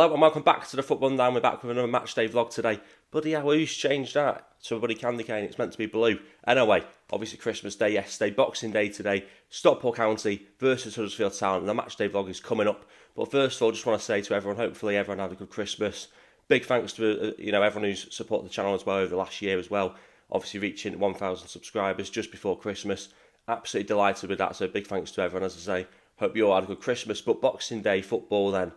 Hello and welcome back to the Football Rundown. We're back with another matchday vlog today. Bloody hell, who's changed that to a bloody candy cane? It's meant to be blue. Anyway, obviously Christmas Day yesterday, Boxing Day today, Stockport County versus Huddersfield Town, and the matchday vlog is coming up. But first of all, just want to say to everyone, hopefully everyone had a good Christmas. Big thanks to everyone who's supported the channel as well over the last year as well. Obviously reaching 1,000 subscribers just before Christmas. Absolutely delighted with that, so big thanks to everyone, as I say. Hope you all had a good Christmas. But Boxing Day football then.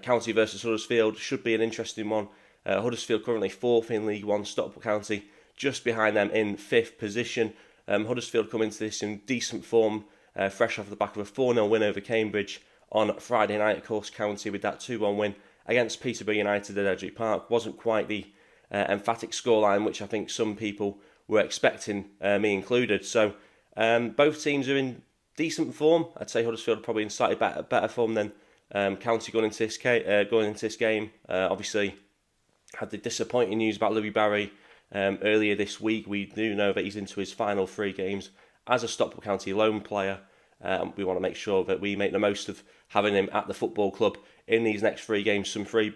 County versus Huddersfield should be an interesting one. Huddersfield currently 4th in League One, Stockport County just behind them in 5th position. Huddersfield come into this in decent form, fresh off the back of a 4-0 win over Cambridge on Friday night. Of course, County with that 2-1 win against Peterborough United at Edgeley Park. Wasn't quite the emphatic scoreline which I think some people were expecting, me included. So both teams are in decent form. I'd say Huddersfield are probably in slightly better form than County going into this game. Obviously, had the disappointing news about Louis Barry earlier this week. We do know that he's into his final 3 games as a Stockport County loan player. We want to make sure that we make the most of having him at the football club in these next 3 games. Some three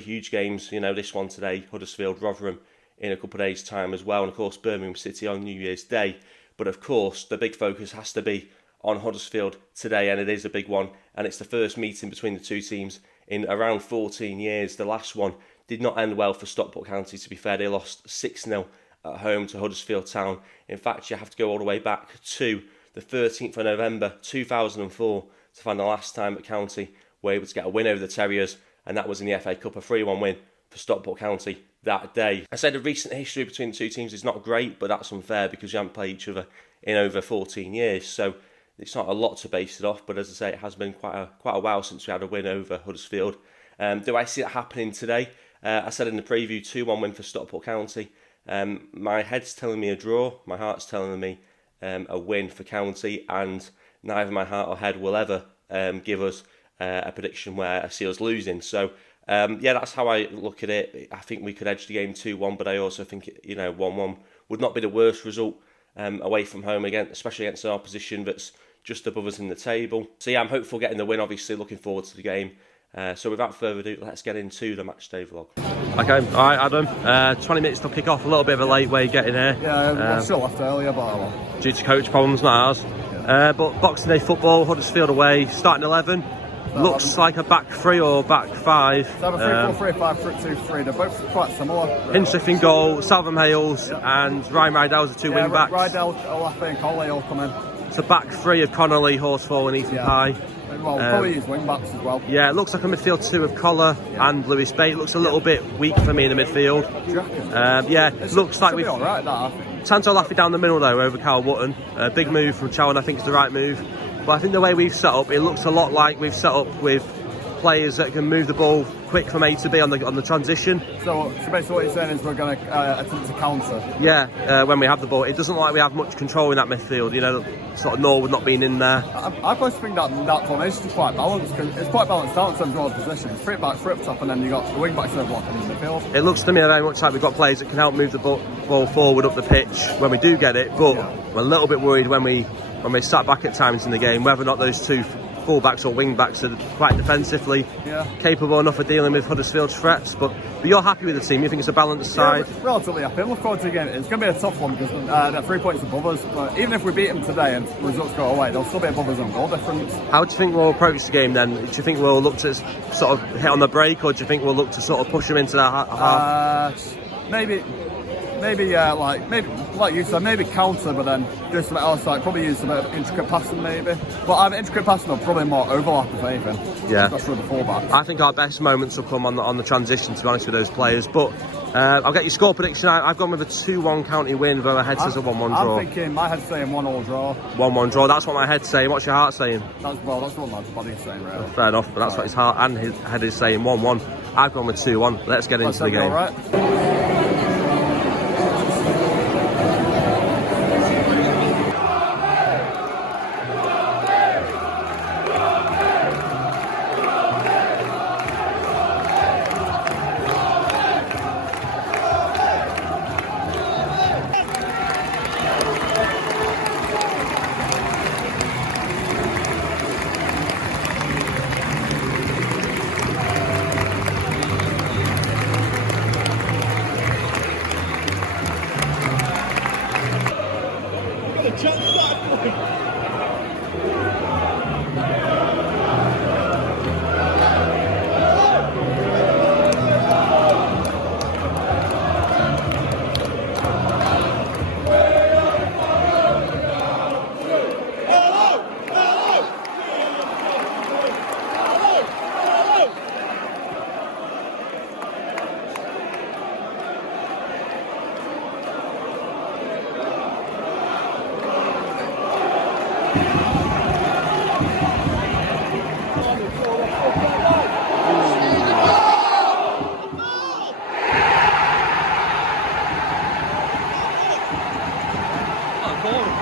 huge games. This one today, Huddersfield, Rotherham in a couple of days' time as well, and of course Birmingham City on New Year's Day. But of course, the big focus has to be on Huddersfield today, and it is a big one, and it's the first meeting between the two teams in around 14 years. The last one did not end well for Stockport County, to be fair. They lost 6-0 at home to Huddersfield Town. In fact, you have to go all the way back to the 13th of November 2004 to find the last time that County were able to get a win over the Terriers, and that was in the FA Cup, a 3-1 win for Stockport County that day. I said the recent history between the two teams is not great, but that's unfair because you haven't played each other in over 14 years, so it's not a lot to base it off, but as I say, it has been quite a while since we had a win over Huddersfield. Do I see it happening today? I said in the preview, 2-1 win for Stockport County. My head's telling me a draw, my heart's telling me a win for County, and neither my heart or head will ever give us a prediction where I see us losing. So, that's how I look at it. I think we could edge the game 2-1, but I also think 1-1 would not be the worst result away from home, again, especially against an opposition that's just above us in the table. So I'm hopeful getting the win, obviously, looking forward to the game. So without further ado, let's get into the matchday vlog. Okay, alright Adam, 20 minutes till kick off, a little bit of a late way getting here. Yeah, I still left earlier, but due to coach problems, not ours. Yeah. But Boxing Day football, Huddersfield away, starting 11. Looks like a back 3 or back 5. It's either 3-4-3, 5-2-3. They're both quite similar. Hinchliffe in goal, Salvam Hales and Ryan Rydell's the 2 wing backs. Rydell, Olafe and Connolly all come in. It's a back 3 of Connolly, Horsfall and Ethan Pye. Well, probably use wing backs as well. Yeah, it looks like a midfield 2 of Collar and Lewis Bate. Looks a little bit weak for me in the midfield. It looks like we've... alright, that, I think. Tanto Laffy down the middle though over Carl Wotton. Big move from Chow, and I think it's the right move. But I think the way we've set up, it looks a lot like we've set up with players that can move the ball quick from A to B on the transition. So basically what you're saying is we're going to attempt to counter? Yeah, when we have the ball. It doesn't like we have much control in that midfield, sort of Norwood not being in there. I personally think that formation is quite balanced, because it's quite balanced out in terms of all the positions. 3 backs, 3 up top, and then you've got the wing backs blocking in the midfield. It looks to me very much like we've got players that can help move the ball forward up the pitch when we do get it, but we're a little bit worried when we sat back at times in the game, whether or not those 2 full-backs or wing-backs are quite defensively capable enough of dealing with Huddersfield's threats. But you're happy with the team? You think it's a balanced side? Relatively happy. I'm looking forward to the game. It's going to be a tough one because they're 3 points above us. But even if we beat them today and results go away, they'll still be above us on goal difference. How do you think we'll approach the game then? Do you think we'll look to sort of hit on the break, or do you think we'll look to sort of push them into that half? Maybe like you said, maybe counter, but then do something else, like probably use a bit of intricate passing maybe. But either intricate passing or probably more overlap if anything. Yeah. That's for the fullback. I think our best moments will come on the transition, to be honest with those players. But I'll get your score prediction. I've gone with a 2-1 County win, though my head says a 1-1 draw. I'm thinking, my head's saying 1-1 draw. 1-1 draw, that's what my head's saying. What's your heart saying? That's what my body's saying, really. Fair enough, but that's what his heart and his head is saying, 1-1. I've gone with 2-1. Let's get into the game. Alright.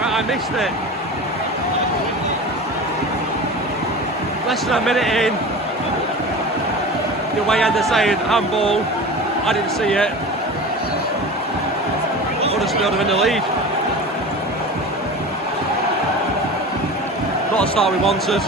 I missed it. Less than a minute in. The way end are saying handball. I didn't see it. Huddersfield are in the lead. Not a start we wanted.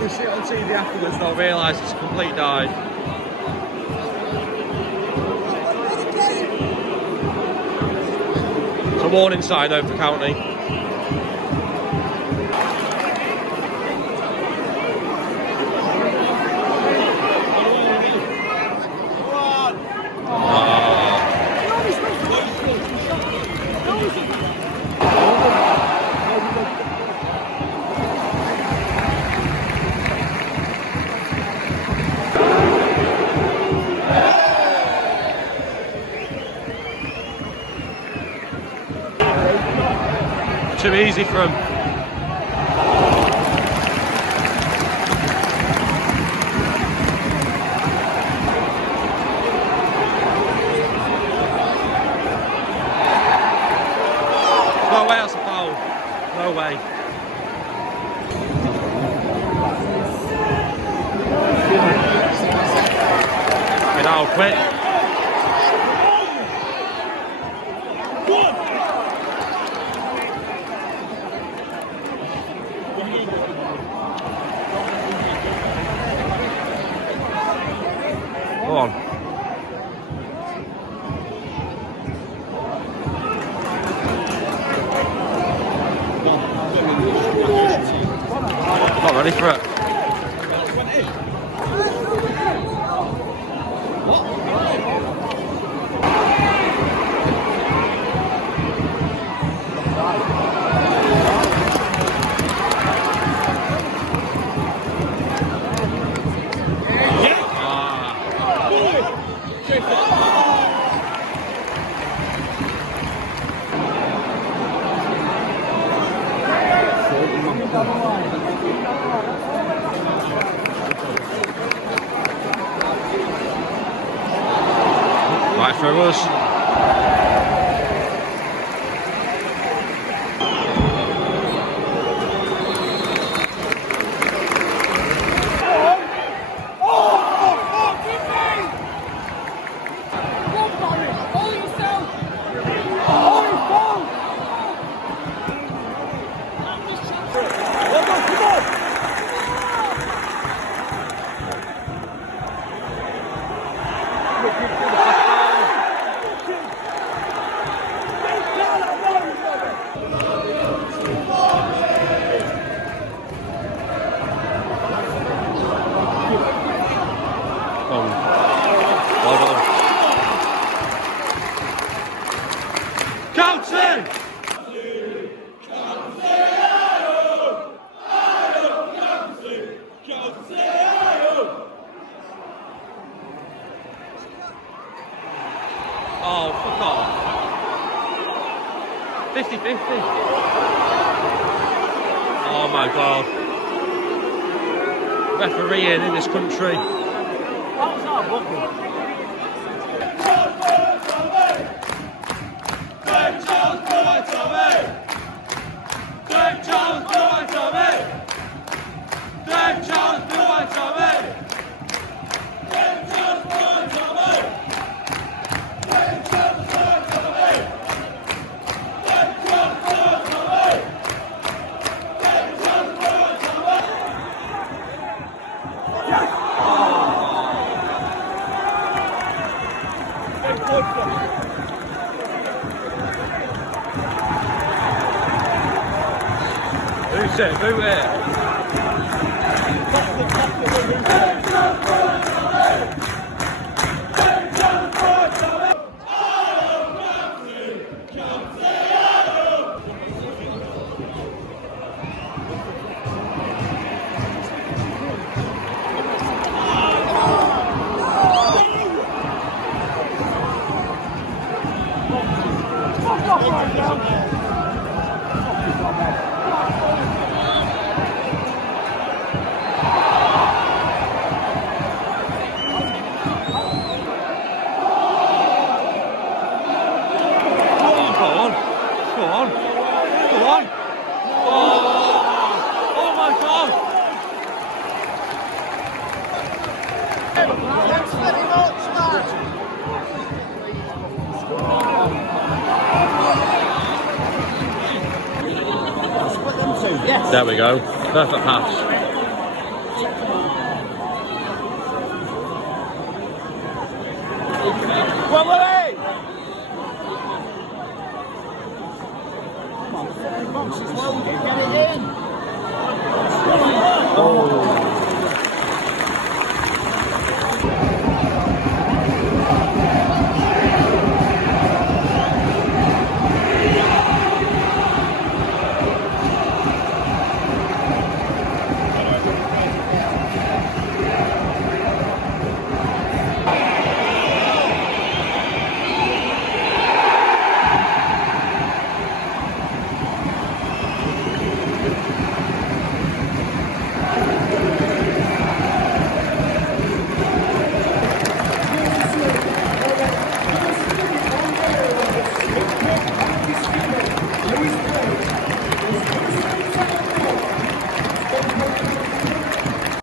They see it on TV afterwards, they'll realise it's a complete dive. It's a warning sign though for County. Too easy for him. No way that's a foul. No way. Get out quick. Go on. Not ready for it. Right for us. Well done. County! Oh, fuck off. 50-50. Oh my god. Refereeing in this country. How's that booking? Who's it? Who it? Thanks very much, man. Split them two. Yes. There we go. Perfect pass. Well, Willie! Box is loaded. Get it in.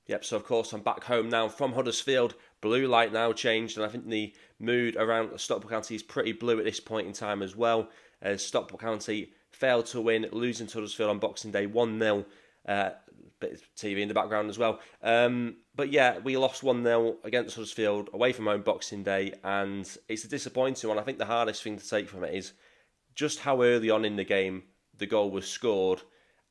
Yep, so of course I'm back home now from Huddersfield. Blue light now changed, and I think the mood around Stockport County is pretty blue at this point in time as well, as Stockport County failed to win, losing to Huddersfield on Boxing Day 1-0. Bit of TV in the background as well. But yeah, we lost 1-0 against Huddersfield away from home Boxing Day, and it's a disappointing one. I think the hardest thing to take from it is just how early on in the game the goal was scored,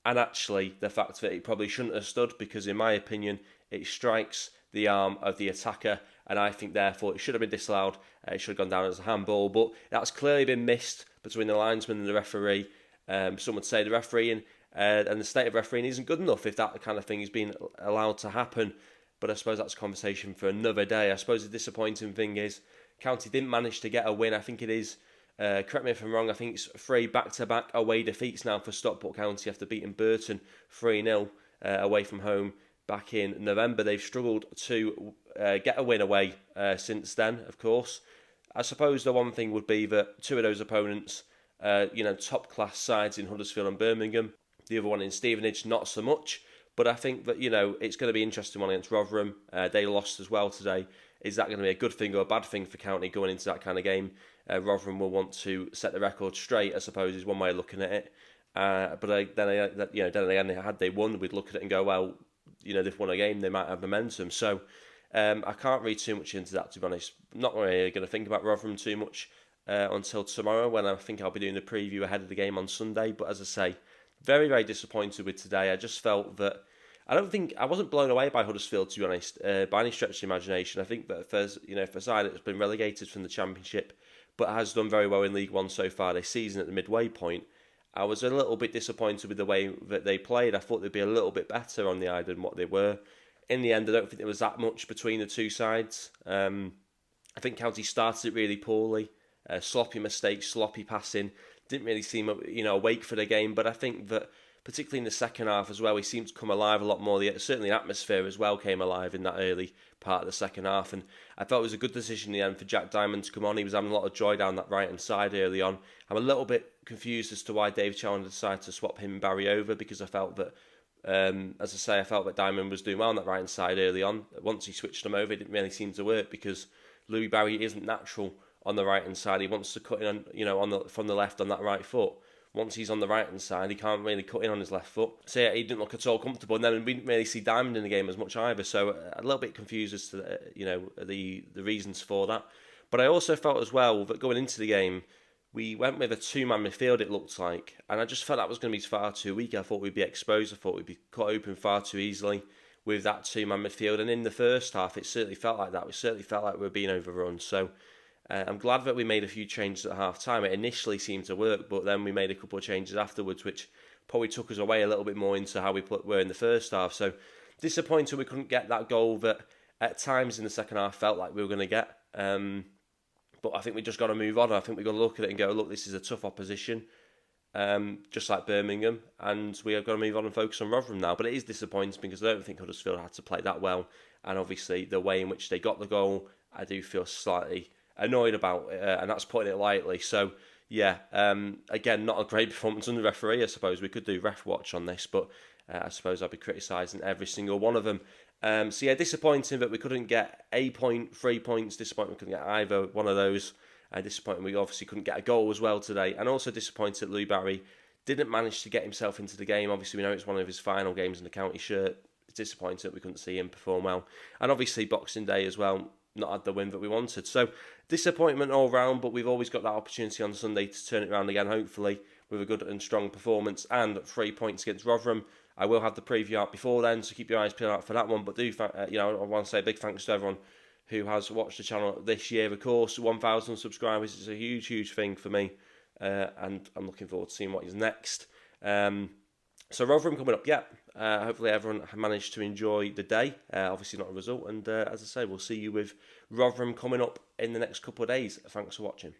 and actually the fact that it probably shouldn't have stood, because in my opinion it strikes the arm of the attacker, and I think therefore it should have been disallowed. It should have gone down as a handball, but that's clearly been missed between the linesman and the referee. Some would say the refereeing and the state of refereeing isn't good enough if that kind of thing is being allowed to happen, but I suppose that's a conversation for another day. I suppose the disappointing thing is County didn't manage to get a win. I think it is, correct me if I'm wrong, I think it's 3 back-to-back away defeats now for Stockport County after beating Burton 3-0 away from home back in November. They've struggled to get a win away since then, of course. I suppose the one thing would be that 2 of those opponents, top-class sides in Huddersfield and Birmingham. The other one in Stevenage, not so much. But I think that, it's going to be an interesting one against Rotherham. They lost as well today. Is that going to be a good thing or a bad thing for County going into that kind of game? Rotherham will want to set the record straight, I suppose, is one way of looking at it. Then again, had they won, we'd look at it and go, well, they've won a game, they might have momentum. So I can't read too much into that, to be honest. Not really going to think about Rotherham too much until tomorrow, when I think I'll be doing the preview ahead of the game on Sunday. But as I say, very, very disappointed with today. I just felt that I wasn't blown away by Huddersfield, to be honest, by any stretch of the imagination. I think that for a side that's been relegated from the Championship, but has done very well in League One so far this season at the midway point, I was a little bit disappointed with the way that they played. I thought they'd be a little bit better on the eye than what they were. In the end, I don't think there was that much between the two sides. I think County started it really poorly. Sloppy mistakes, sloppy passing. Didn't really seem awake for the game, but I think that particularly in the second half as well, he seemed to come alive a lot more. Certainly the atmosphere as well came alive in that early part of the second half, and I felt it was a good decision in the end for Jack Diamond to come on. He was having a lot of joy down that right-hand side early on. I'm a little bit confused as to why Dave Challoner decided to swap him and Barry over, because I felt that, I felt that Diamond was doing well on that right-hand side early on. Once he switched them over, it didn't really seem to work, because Louis Barry isn't natural on the right-hand side. He wants to cut in from the left on that right foot. Once he's on the right-hand side, he can't really cut in on his left foot. So yeah, he didn't look at all comfortable. And then we didn't really see Diamond in the game as much either. So a little bit confused as to the reasons for that. But I also felt as well that going into the game, we went with a 2-man midfield, it looked like. And I just felt that was going to be far too weak. I thought we'd be exposed. I thought we'd be cut open far too easily with that 2-man midfield. And in the first half, it certainly felt like that. We certainly felt like we were being overrun. So I'm glad that we made a few changes at half time. It initially seemed to work, but then we made a couple of changes afterwards, which probably took us away a little bit more into how we were in the first half. So disappointed we couldn't get that goal that at times in the second half felt like we were going to get. But I think we just got to move on. I think we've got to look at it and go, look, this is a tough opposition, just like Birmingham, and we have got to move on and focus on Rotherham now. But it is disappointing because I don't think Huddersfield had to play that well, and obviously the way in which they got the goal, I do feel slightly annoyed about, and that's putting it lightly. So yeah, again, not a great performance on the referee. I suppose we could do ref watch on this, but I suppose I'll be criticising every single one of them. So yeah, disappointing that we couldn't get a point, 3 points. Disappointing we couldn't get either one of those. Disappointing we obviously couldn't get a goal as well today. And also disappointed that Lou Barry didn't manage to get himself into the game. Obviously we know it's one of his final games in the county shirt. It's disappointing that we couldn't see him perform well. And obviously Boxing Day as well, not had the win that we wanted. So disappointment all round, but we've always got that opportunity on Sunday to turn it around again, hopefully, with a good and strong performance and 3 points against Rotherham. I will have the preview out before then, so keep your eyes peeled out for that one. But I want to say a big thanks to everyone who has watched the channel this year. Of course, 1,000 subscribers is a huge, huge thing for me, and I'm looking forward to seeing what is next. So Rotherham coming up, yeah. Hopefully everyone managed to enjoy the day. Obviously not a result, and as I say, we'll see you with Rotherham coming up in the next couple of days. Thanks for watching.